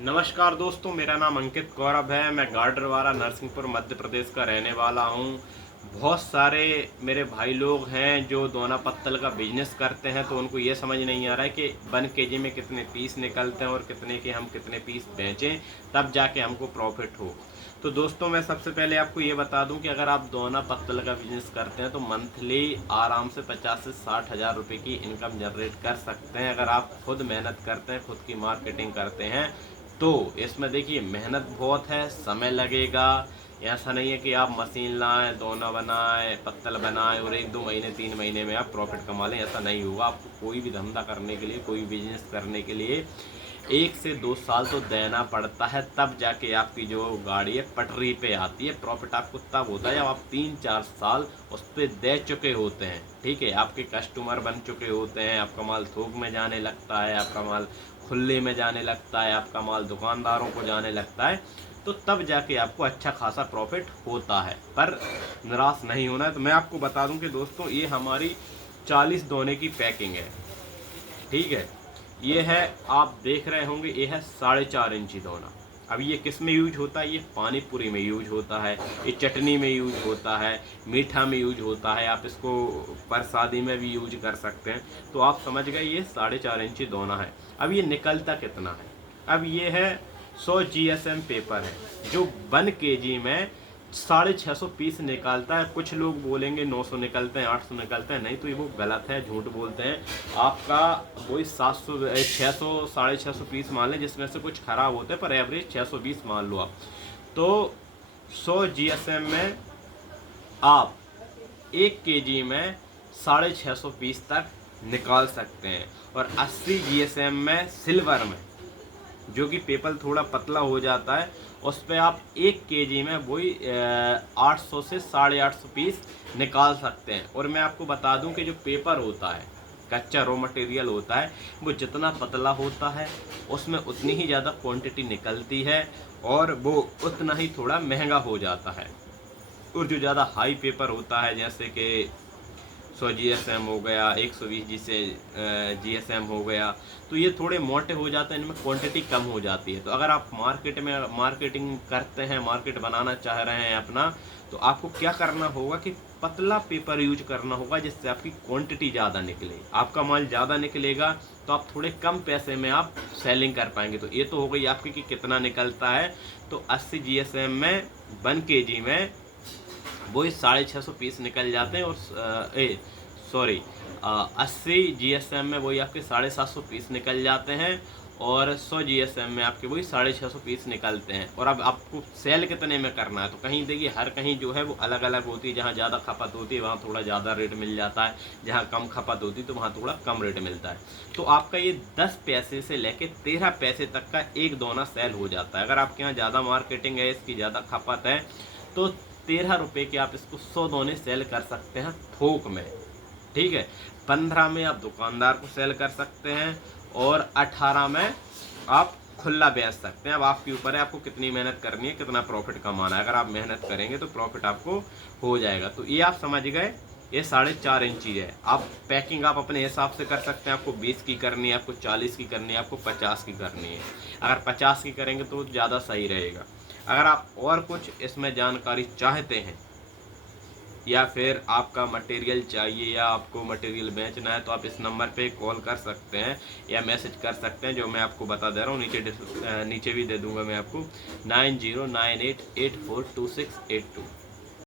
नमस्कार दोस्तों, मेरा नाम अंकित गौरव है। मैं गाडरवारा नरसिंहपुर मध्य प्रदेश का रहने वाला हूं। बहुत सारे मेरे भाई लोग हैं जो दोना पत्तल का बिजनेस करते हैं, तो उनको ये समझ नहीं आ रहा है कि 1 kg में कितने पीस निकलते हैं और कितने के हम कितने पीस बेचें, तब जाके हमको प्रॉफिट हो। तो दोस्तों, मैं सबसे पहले आपको ये बता दूं कि अगर आप दोना पत्तल का बिजनेस करते हैं तो मंथली आराम से 50 से 60 हज़ार रुपये की इनकम जनरेट कर सकते हैं। अगर आप खुद मेहनत करते हैं, खुद की मार्केटिंग करते हैं, तो इसमें देखिए मेहनत बहुत है, समय लगेगा। ऐसा नहीं है कि आप मशीन लाएं, दोना बनाएं, पत्तल बनाएं और 1-2 महीने 3 महीने में आप प्रॉफिट कमा लें। ऐसा नहीं होगा। आपको कोई भी धंधा करने के लिए, कोई बिजनेस करने के लिए 1 से 2 साल तो देना पड़ता है, तब जाके आपकी जो गाड़ी है पटरी पे आती है। प्रॉफिट आपको तब होता है जब आप 3-4 साल उस पर दे चुके होते हैं। ठीक है, आपके कस्टमर बन चुके होते हैं, आपका माल थोक में जाने लगता है, आपका माल खुले में जाने लगता है, आपका माल दुकानदारों को जाने लगता है, तो तब जाके आपको अच्छा खासा प्रॉफिट होता है। पर निराश नहीं होना है। तो मैं आपको बता दूं कि दोस्तों, ये हमारी 40 दोने की पैकिंग है। ठीक है, ये है, आप देख रहे होंगे, ये है 4.5 इंची दोना। अब ये किस में यूज होता है? ये पानी पूरी में यूज होता है, ये चटनी में यूज होता है, मीठा में यूज होता है, आप इसको प्रसादी में भी यूज कर सकते हैं। तो आप समझ गए, ये 4.5 इंची दोना है। अब ये निकलता कितना है? अब ये है 100 GSM पेपर है, जो 1 kg में 650 पीस निकालता है। कुछ लोग बोलेंगे 900 निकलते हैं, 800 निकलते हैं। नहीं, तो ये वो गलत है, झूठ बोलते हैं। आपका वही 700 600 650 पीस मान लें, जिसमें से कुछ खराब होते हैं, पर एवरेज 620 मान लो आप। तो 100 GSM में आप 1 kg में 650 पीस तक निकाल सकते हैं। और 80 GSM में सिल्वर में, जो कि पेपर थोड़ा पतला हो जाता है, उस पर आप 1 kg में वही 800 से 850 पीस निकाल सकते हैं। और मैं आपको बता दूं कि जो पेपर होता है, कच्चा रॉ मटेरियल होता है, वो जितना पतला होता है उसमें उतनी ही ज़्यादा क्वांटिटी निकलती है और वो उतना ही थोड़ा महंगा हो जाता है। और जो ज़्यादा हाई पेपर होता है, जैसे कि 100 GSM हो गया, 120 GSM हो गया, तो ये थोड़े मोटे हो जाते हैं, इनमें क्वांटिटी कम हो जाती है। तो अगर आप मार्केटिंग करते हैं, मार्केट बनाना चाह रहे हैं अपना, तो आपको क्या करना होगा कि पतला पेपर यूज करना होगा, जिससे आपकी क्वांटिटी ज़्यादा निकले। आपका माल ज़्यादा निकलेगा तो आप थोड़े कम पैसे में आप सेलिंग कर पाएंगे। तो ये तो हो गई आपकी कि कितना निकलता है। तो 80 GSM में 1 kg में वही 650 पीस निकल जाते हैं। और सॉरी 80 GSM में वही आपके 750 पीस निकल जाते हैं। और 100 GSM में आपके वही 650 पीस निकलते हैं। और अब आपको सेल कितने में करना है, तो कहीं देखिए हर कहीं जो है वो अलग अलग होती है। जहाँ ज़्यादा खपत होती है वहाँ थोड़ा ज़्यादा रेट मिल जाता है, जहाँ कम खपत होती है तो वहाँ थोड़ा कम रेट मिलता है। तो आपका ये 10 पैसे से लेके 13 पैसे तक का एक दोना सेल हो जाता है। अगर आपके यहाँ ज़्यादा मार्केटिंग है, इसकी ज़्यादा खपत है, तो 13 रुपये के आप इसको 100 दोने सेल कर सकते हैं थोक में। ठीक है, 15 में आप दुकानदार को सेल कर सकते हैं और 18 में आप खुला बेच सकते हैं। अब आपके ऊपर है, आपको कितनी मेहनत करनी है, कितना प्रॉफिट कमाना है। अगर आप मेहनत करेंगे तो प्रॉफिट आपको हो जाएगा। तो ये आप समझ गए, ये 4.5 इंची है। आप पैकिंग आप अपने हिसाब से कर सकते हैं। आपको 20 की करनी है, आपको 40 की करनी है, आपको 50 की करनी है। अगर 50 की करेंगे तो ज़्यादा सही रहेगा। अगर आप और कुछ इसमें जानकारी चाहते हैं, या फिर आपका मटेरियल चाहिए, या आपको मटेरियल बेचना है, तो आप इस नंबर पे कॉल कर सकते हैं या मैसेज कर सकते हैं, जो मैं आपको बता दे रहा हूँ। नीचे भी दे दूंगा मैं आपको, 9098842682।